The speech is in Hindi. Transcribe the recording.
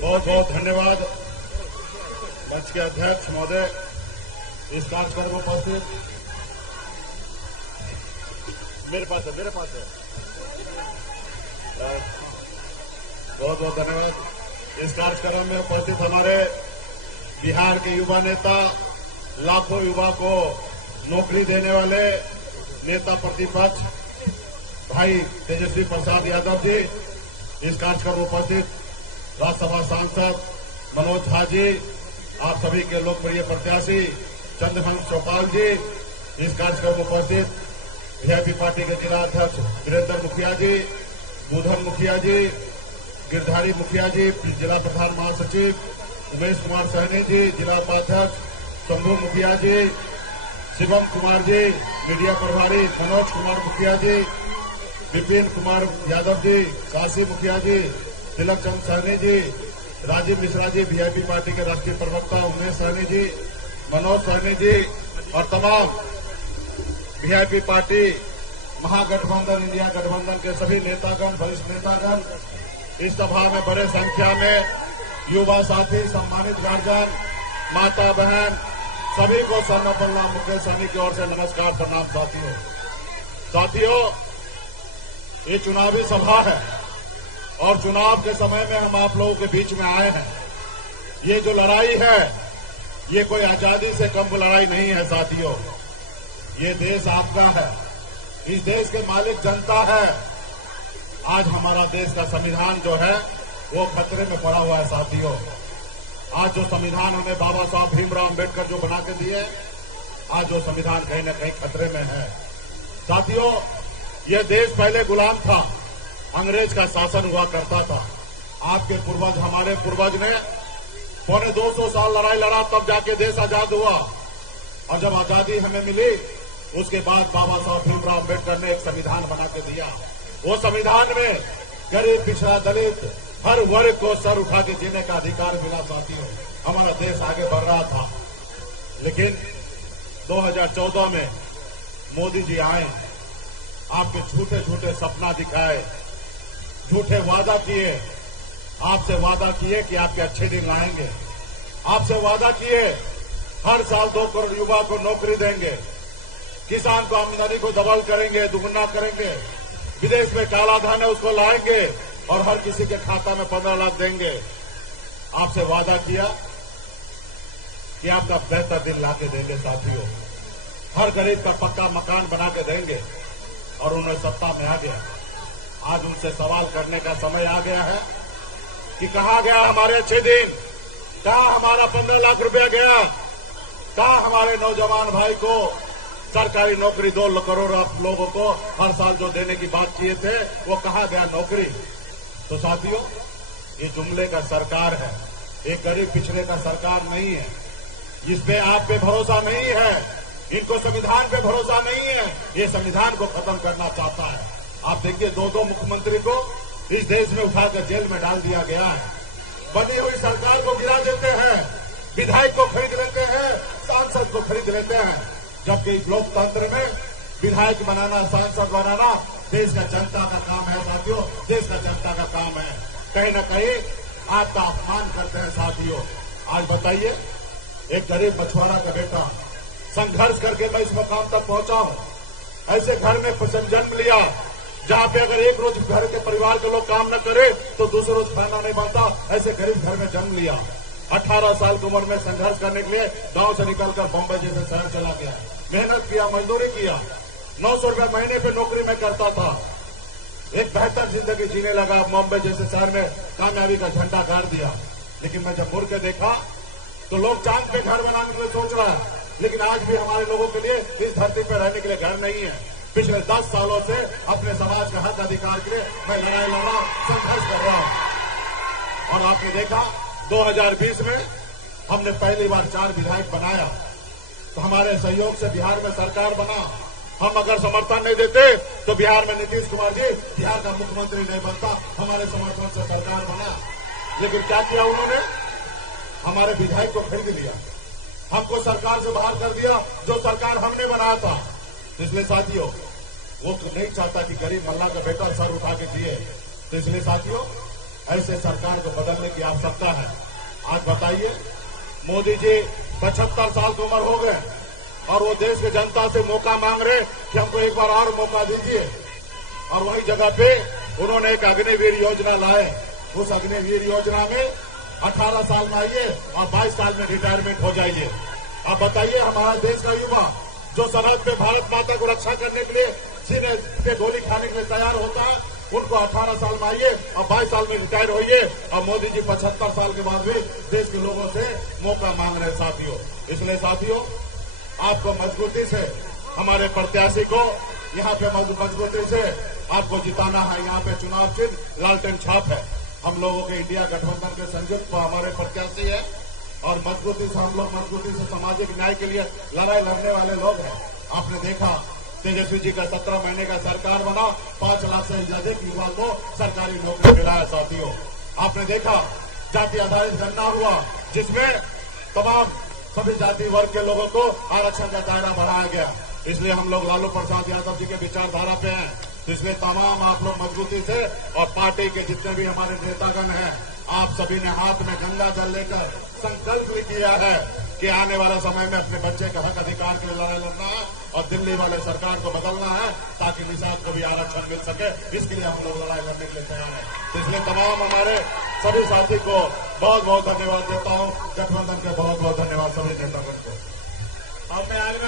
बहुत बहुत धन्यवाद मंच के अध्यक्ष महोदय, इस कार्यक्रम में उपस्थित। मेरे पास है बहुत बहुत धन्यवाद। इस कार्यक्रम में उपस्थित हमारे बिहार के युवा नेता, लाखों युवा को नौकरी देने वाले नेता प्रतिपक्ष भाई तेजस्वी प्रसाद यादव जी, इस कार्यक्रम में उपस्थित राज्यसभा सांसद मनोज झा जी, आप सभी के लोकप्रिय प्रत्याशी चंद्रभान चौपाल जी, इस कार्यक्रम में उपस्थित वीआईपी पार्टी के जिला अध्यक्ष वीरेंद्र मुखिया जी, बुधन मुखिया जी, गिरधारी मुखिया जी, जिला प्रधान महासचिव उमेश कुमार सहनी जी, जिला उपाध्यक्ष शंभू मुखिया जी, शिवम कुमार जी, मीडिया प्रभारी मनोज कुमार मुखिया जी, विपिन कुमार यादव जी, काशी मुखिया जी, तिलक चंद सहनी जी, राजीव मिश्रा जी, वीआईपी पार्टी के राष्ट्रीय प्रवक्ता उमेश सहनी जी, मनोज सहनी जी और तमाम वीआईपी पार्टी महागठबंधन, इंडिया गठबंधन के सभी नेतागण, वरिष्ठ नेतागण, इस सभा में बड़े संख्या में युवा साथी, सम्मानित गार्जियन, माता बहन, सभी को सर्वपल्ला मुकेश सहनी की ओर से नमस्कार प्रणाम। साथियों, ये चुनावी सभा है और चुनाव के समय में हम आप लोगों के बीच में आए हैं। ये जो लड़ाई है, ये कोई आजादी से कम लड़ाई नहीं है साथियों। ये देश आपका है, इस देश के मालिक जनता है। आज हमारा देश का संविधान जो है वो खतरे में पड़ा हुआ है साथियों। आज जो संविधान हमें बाबा साहब भीमराव अम्बेडकर जो बना के दिए, आज जो संविधान कहीं न कहीं खतरे में है साथियों। ये देश पहले गुलाम था, अंग्रेज का शासन हुआ करता था। आपके पूर्वज, हमारे पूर्वज ने पौने 200 साल लड़ाई लड़ा, तब जाके देश आजाद हुआ। और जब आजादी हमें मिली, उसके बाद बाबा साहब भीमराव अम्बेडकर ने एक संविधान बना के दिया। वो संविधान में गरीब, पिछड़ा, दलित हर वर्ग को सर उठा के जीने का अधिकार मिला साथियों। हमारा देश आगे बढ़ रहा था। लेकिन 2014 में मोदी जी आए, आपके झूठे झूठे सपना दिखाए, झूठे वादा किए। आपसे वादा किए कि आपके अच्छे दिन लाएंगे, आपसे वादा किए हर साल 2 करोड़ युवा को नौकरी देंगे, किसान को आमदनी को डबल करेंगे, दुगुना करेंगे, विदेश में काला धन है उसको लाएंगे और हर किसी के खाता में 15 लाख देंगे। आपसे वादा किया कि आपका बेहतर दिन लाके देंगे साथियों, हर गरीब का पक्का मकान बना के देंगे, और उन्हें सत्ता में आ गया। आज उनसे सवाल करने का समय आ गया है कि कहाँ गया हमारे अच्छे दिन, कहाँ हमारा 15 लाख रुपया गया, कहाँ हमारे नौजवान भाई को सरकारी नौकरी 2 करोड़ लोगों को हर साल जो देने की बात किए थे, वो कहाँ गया नौकरी। तो साथियों, ये जुमले का सरकार है, एक गरीब पिछड़े का सरकार नहीं है। जिसपे आप पे भरोसा नहीं है, इनको संविधान पे भरोसा नहीं है, ये संविधान को खत्म करना चाहता है। आप देखिए, 2 मुख्यमंत्री को इस देश में उठाकर जेल में डाल दिया गया है। बनी हुई सरकार को गिरा देते हैं, विधायक को खरीद लेते हैं, सांसद को खरीद लेते हैं। जबकि लोकतंत्र में विधायक बनाना, सांसद बनाना देश का जनता का काम है साथियों, देश का जनता का काम है। कहीं न कहीं आपका अपमान करते हैं साथियों। आज बताइए, एक गरीब मछुआरा का बेटा संघर्ष करके मैं इस मकाम तक पहुंचा हूं। ऐसे घर में जन्म लिया जहां पे अगर एक रोज घर के परिवार के लोग काम न करे तो दूसरे रोज खाना नहीं बनता। ऐसे गरीब घर में जन्म लिया, 18 साल की उम्र में संघर्ष करने के लिए गांव से निकलकर बम्बई जैसे शहर चला गया, मेहनत किया, मजदूरी किया, 900 रुपया महीने पे नौकरी में करता था, एक बेहतर जिंदगी जीने लगा। बम्बई जैसे शहर में कामयाबी का झंडा गाड़ दिया। लेकिन मैं जब मुड़ के देखा तो लोग चांद पे घर बनाने के लिए सोच रहा है, लेकिन आज भी हमारे लोगों के लिए इस धरती पर रहने के लिए घर नहीं है। पिछले 10 सालों से अपने समाज के हक अधिकार के लिए मैं लड़ाई लड़ रहा, संघर्ष कर रहा हूं। और आपने देखा 2020 में हमने पहली बार 4 विधायक बनाया, तो हमारे सहयोग से बिहार में सरकार बना। हम अगर समर्थन नहीं देते तो बिहार में नीतीश कुमार जी बिहार का मुख्यमंत्री नहीं बनता, हमारे समर्थन से सरकार बना। लेकिन क्या किया उन्होंने, हमारे विधायक को खरीद लिया, हमको सरकार से बाहर कर दिया, जो सरकार हमने बनाया था। इसलिए साथियों, वो तो नहीं चाहता कि गरीब मल्ला का बेटा सर उठा के दिए। तो इसलिए साथियों, ऐसे सरकार को बदलने की आवश्यकता है। आज बताइए, मोदी जी 75 साल की उम्र हो गए और वो देश की जनता से मौका मांग रहे कि हमको एक बार और मौका दीजिए। और वही जगह पे उन्होंने एक अग्निवीर योजना लाए। उस अग्निवीर योजना में 18 साल में आइए और 22 साल में रिटायरमेंट हो जाइए। अब बताइए, हमारा देश का युवा जो सरहद पे भारत माता को रक्षा करने के लिए सीने पे गोली खाने के लिए तैयार होता है, उनको 18 साल में आइए और 22 साल में रिटायर होइए। और मोदी जी 75 साल के बाद भी देश के लोगों से मौका मांग रहे साथियों। इसलिए साथियों, आपको मजबूती से हमारे प्रत्याशी को यहाँ पे मजबूती से आपको जिताना है। यहाँ पे चुनाव चिन्ह लालटेन छाप है। हम लोगों के इंडिया गठबंधन के संयुक्त को हमारे प्रत्याशी है और मजबूती से हम लोग मजबूती से सामाजिक न्याय के लिए लड़ाई लड़ने वाले लोग हैं। आपने देखा, तेजस्वी जी का 17 महीने का सरकार बना, 5 लाख से अधिक युवा को सरकारी नौकरी मिला है साथियों। आपने देखा, जाति आधारित गणना हुआ जिसमें तमाम सभी जाति वर्ग के लोगों को आरक्षण का दायरा बढ़ाया गया। इसलिए हम लोग लालू प्रसाद यादव जी के विचारधारा पे हैं। इसलिए तमाम आप लोग मजबूती से और पार्टी के जितने भी हमारे नेतागण हैं, आप सभी ने हाथ में गंगा जल लेकर संकल्प भी किया है कि आने वाले समय में अपने बच्चे के हक अधिकार के लिए लड़ाई लड़ना है और दिल्ली वाले सरकार को बदलना है ताकि निषाद को भी आरक्षण मिल सके। इसके लिए हम लोग लड़ाई लड़ने के लिए तैयार हैं। इसलिए तमाम हमारे सभी साथी को बहुत बहुत धन्यवाद देता हूँ। गठबंधन के बहुत बहुत धन्यवाद सभी नेतागण को। और मैं आगे